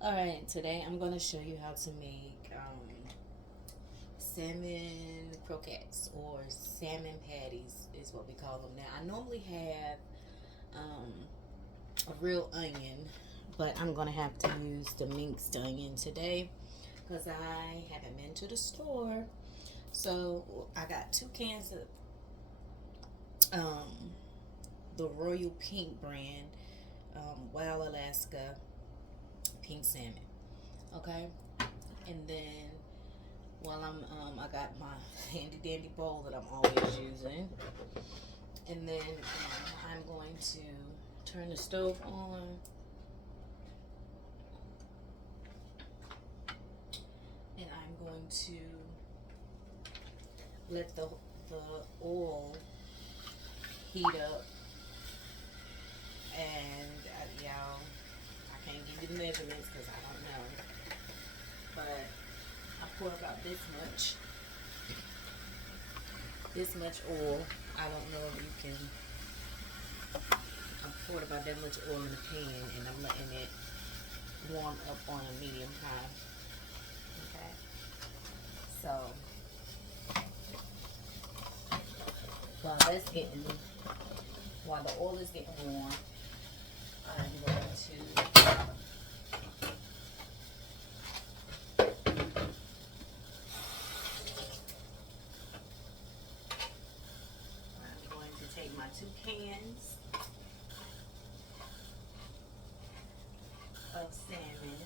Alright, today I'm going to show you how to make salmon croquettes, or salmon patties is what we call them now. I normally have a real onion, but I'm going to have to use the minced onion today because I haven't been to the store. So I got 2 cans of the Royal Pink brand, Wild Alaska pink salmon. Okay, and then while I got my handy dandy bowl that I'm always using, and then I'm going to turn the stove on, and I'm going to let the oil heat up. And y'all, I can't give you the measurements because I don't know, but I pour about this much oil. I don't know if you can. I poured about that much oil in the pan, and I'm letting it warm up on a medium high. Okay, so while the oil is getting warm, I'm going to take my 2 cans of salmon,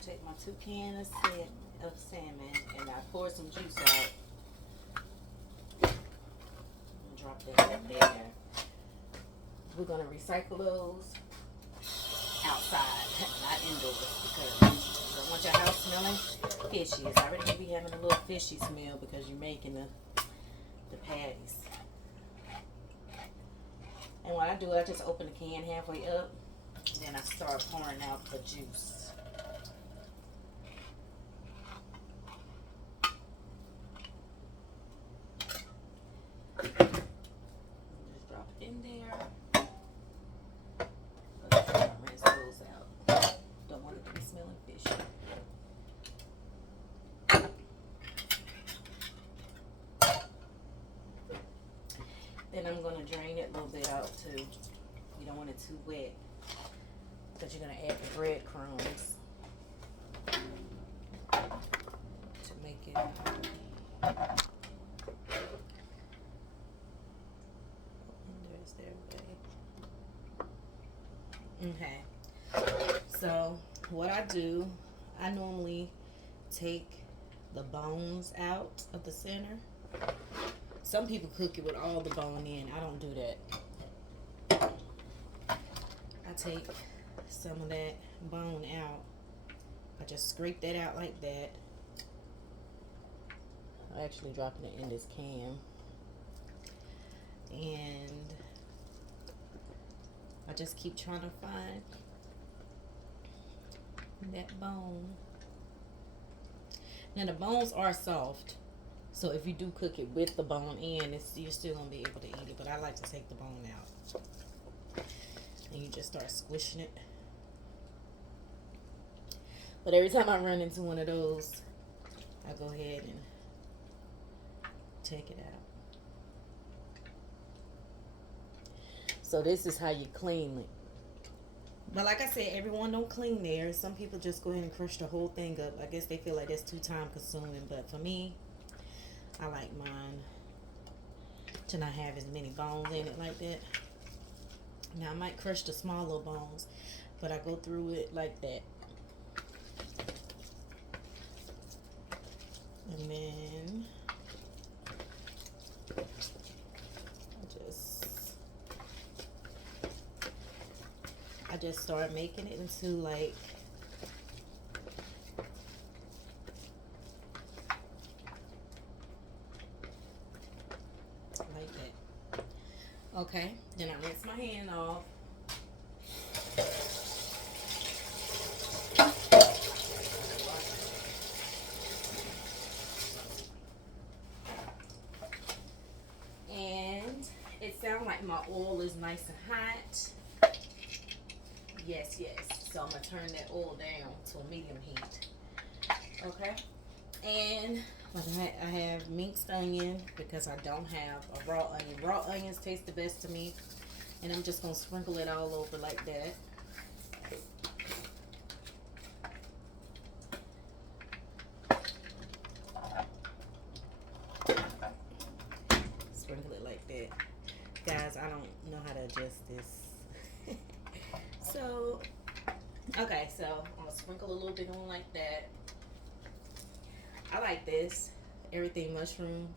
take my 2 cans of salmon, and I pour some juice out. Drop that in there. We're gonna recycle those outside, not indoors, because you don't want your house smelling fishy. It's already gonna be having a little fishy smell because you're making the patties. And what I do, I just open the can halfway up, and then I start pouring out the juice. Just drop it in there. Rinse those out. Don't want it to be smelling fishy. Then I'm going to drain it a little bit out too. You don't want it too wet because you're going to add the breadcrumbs to make it. There's their way. Okay. So what I do, I normally take the bones out of the center. Some people cook it with all the bone in. I don't do that. I take some of that bone out. I just scrape that out like that. I'm actually dropping it in this can. And I just keep trying to find that bone. Now the bones are soft, so if you do cook it with the bone in, you're still gonna be able to eat it. But I like to take the bone out, and you just start squishing it. But every time I run into one of those, I go ahead and take it out. So this is how you clean it. But like I said, everyone don't clean theirs. Some people just go ahead and crush the whole thing up. I guess they feel like that's too time consuming. But for me, I like mine to not have as many bones in it like that. Now I might crush the smaller bones, but I go through it like that. And then I just start making it into like that. Okay, then I rinse my hand off. oil is nice and hot. Yes, yes. So I'm going to turn that oil down to a medium heat. Okay. And I have minced onion because I don't have a raw onion. Raw onions taste the best to me. And I'm just going to sprinkle it all over like that. Sprinkle it like that. Guys, I don't know how to adjust this. So, okay, so I'm going to sprinkle a little bit on like that. I like this. Everything mushroom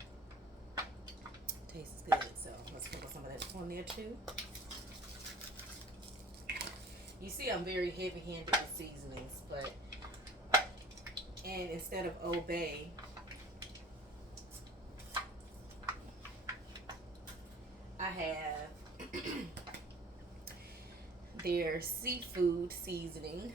tastes good, so I'm going to sprinkle some of that on there too. You see I'm very heavy-handed with seasonings, and instead of Old Bay, I have their seafood seasoning.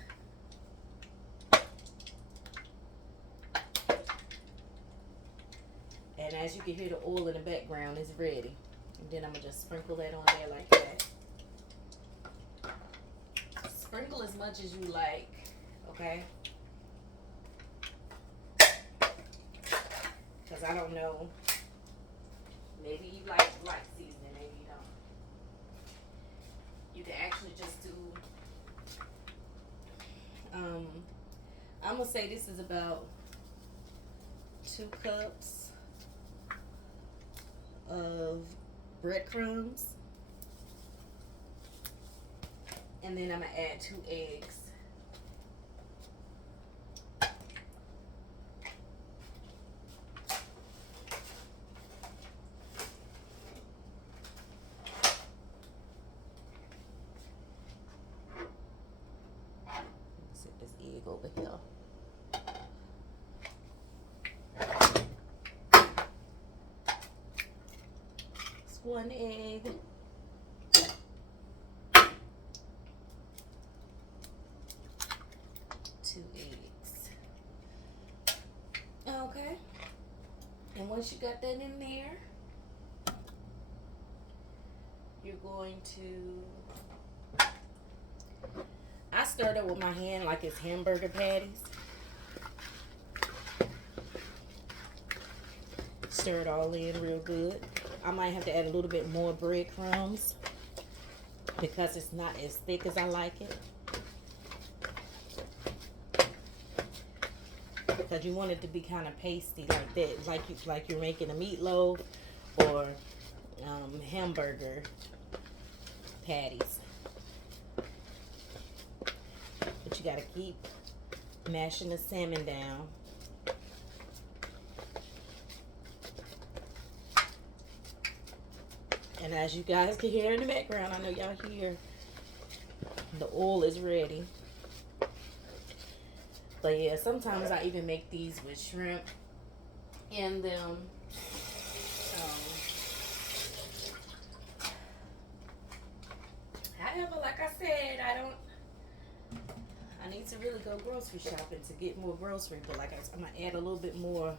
And as you can hear, the oil in the background is ready. And then I'm going to just sprinkle that on there like that. Sprinkle as much as you like, okay? Because I don't know. Maybe you like seasoning, maybe you don't. You can actually just do, I'm going to say this is about 2 cups of breadcrumbs. And then I'm going to add 2 eggs. Set this egg over here. It's 1 egg. 2 eggs. Okay. And once you got that in there, you're going to, I stirred it with my hand like it's hamburger patties. Stir it all in real good. I might have to add a little bit more breadcrumbs because it's not as thick as I like it. Because you want it to be kind of pasty like that, like you're making a meatloaf or hamburger patties. But you got to keep mashing the salmon down. And as you guys can hear in the background, I know y'all hear, the oil is ready. But yeah, sometimes I even make these with shrimp in them. However, like I said, I need to really go grocery shopping to get more grocery. But like I'm going to add a little bit more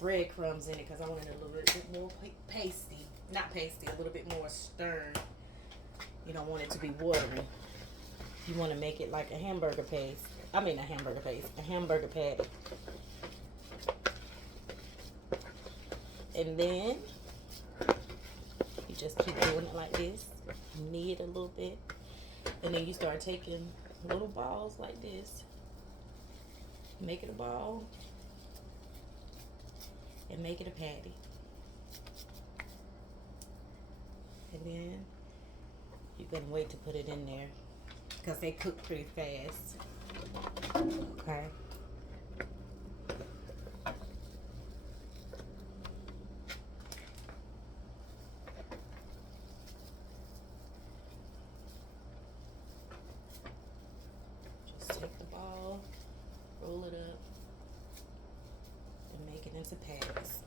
breadcrumbs in it because I want it a little bit more pasty. Not pasty, a little bit more stern. You don't want it to be watery. You want to make it like a hamburger paste. I mean a hamburger paste, a hamburger patty. And then you just keep doing it like this. Knead a little bit. And then you start taking little balls like this. Make it a ball. And make it a patty. And then you're going to wait to put it in there because they cook pretty fast. Okay. Just take the ball, roll it up, and make it into patties.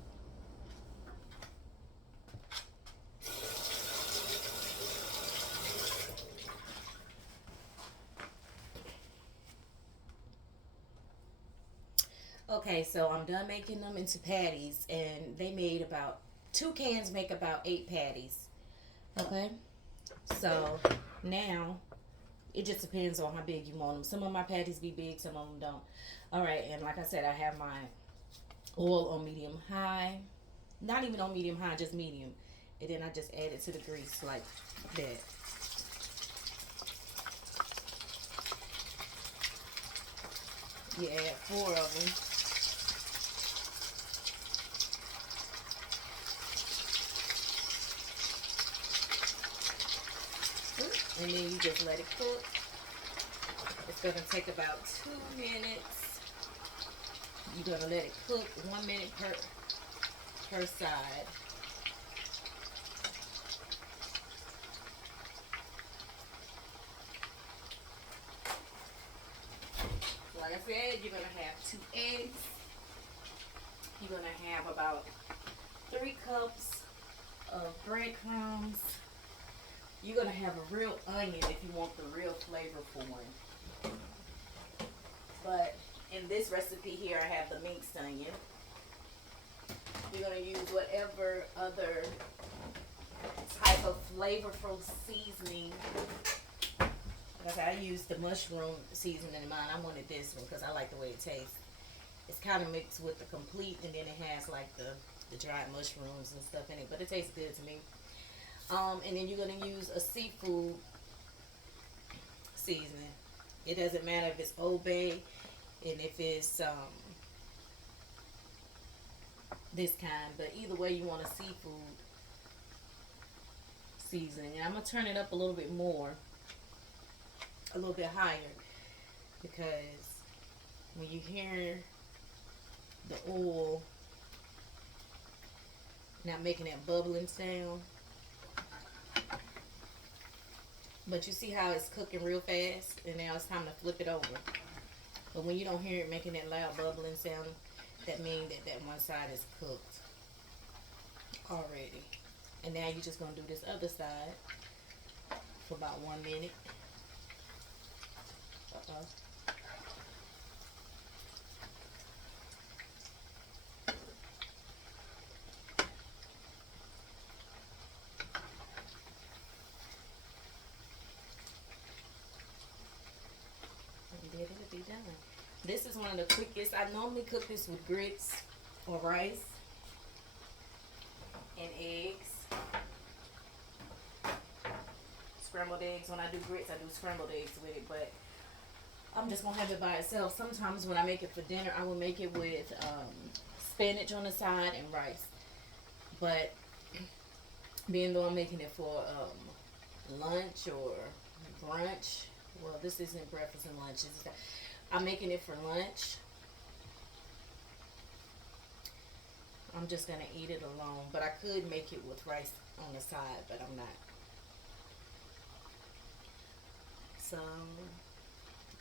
Okay, so I'm done making them into patties, and they made about 2 cans make about 8 patties. Okay, so now it just depends on how big you want them. Some of my patties be big, some of them don't. All right, and like I said, I have my oil on medium high. Not even on medium high, just medium. And then I just add it to the grease like that. You add 4 of them. And then you just let it cook. It's going to take about 2 minutes. You're going to let it cook 1 minute per side. Like I said, you're going to have 2 eggs. You're going to have about 3 cups of breadcrumbs. You're going to have a real onion if you want the real flavorful one. But in this recipe here, I have the minced onion. You're going to use whatever other type of flavorful seasoning. Like I used the mushroom seasoning in mine. I wanted this one because I like the way it tastes. It's kind of mixed with the complete, and then it has like the dried mushrooms and stuff in it. But it tastes good to me. And then you're going to use a seafood seasoning. It doesn't matter if it's Old Bay and if it's this kind, but either way you want a seafood seasoning. And I'm going to turn it up a little bit more, a little bit higher, because when you hear the oil not making that bubbling sound, but you see how it's cooking real fast, and now it's time to flip it over. But when you don't hear it making that loud bubbling sound, that means that one side is cooked already. And now you're just going to do this other side for about 1 minute. And then it'll be done. This is one of the quickest. I normally cook this with grits or rice and eggs. Scrambled eggs. When I do grits, I do scrambled eggs with it, but I'm just gonna have it by itself. Sometimes when I make it for dinner, I will make it with spinach on the side and rice. But being though I'm making it for lunch or brunch, well, this isn't breakfast and lunch. I'm making it for lunch. I'm just gonna eat it alone, but I could make it with rice on the side, but I'm not. So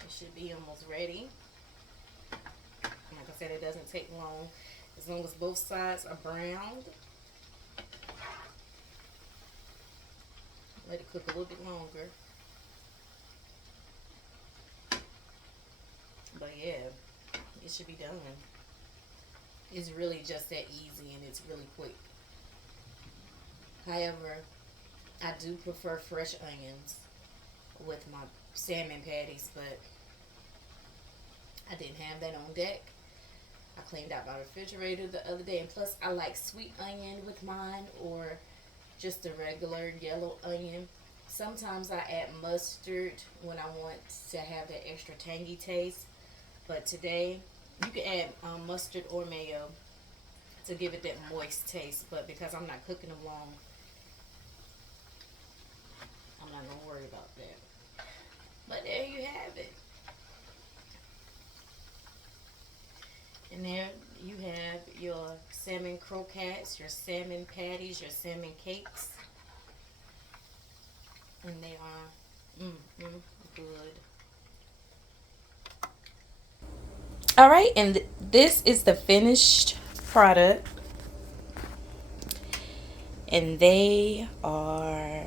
it should be almost ready. Like I said, it doesn't take long. As long as both sides are browned. Let it cook a little bit longer. But yeah, it should be done. It's really just that easy, and it's really quick. However, I do prefer fresh onions with my salmon patties, but I didn't have that on deck. I cleaned out my refrigerator the other day, and plus I like sweet onion with mine, or just a regular yellow onion. Sometimes I add mustard when I want to have that extra tangy taste, but today you can add mustard or mayo to give it that moist taste, but because I'm not cooking them long, I'm not going to worry about that. But there you have it. And there you have your salmon croquettes, your salmon patties, your salmon cakes. And they are good. All right, and this is the finished product. And they are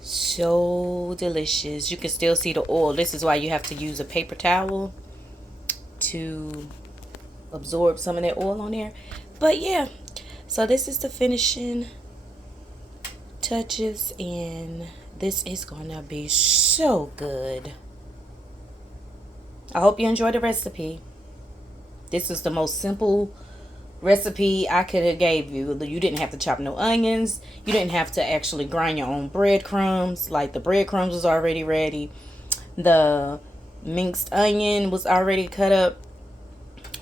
so delicious. You can still see the oil. This is why you have to use a paper towel to absorb some of that oil on there. But yeah, so this is the finishing touches, and this is gonna be so good. I hope you enjoy the recipe. This is the most simple recipe I could have gave you. You didn't have to chop no onions. You didn't have to actually grind your own breadcrumbs. Like, the breadcrumbs was already ready. The minced onion was already cut up.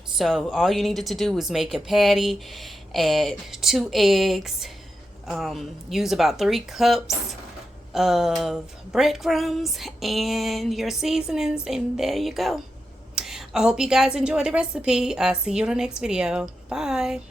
So all you needed to do was make a patty, add 2 eggs, use about 3 cups of breadcrumbs and your seasonings, and there you go. I hope you guys enjoy the recipe. I'll see you in the next video. Bye.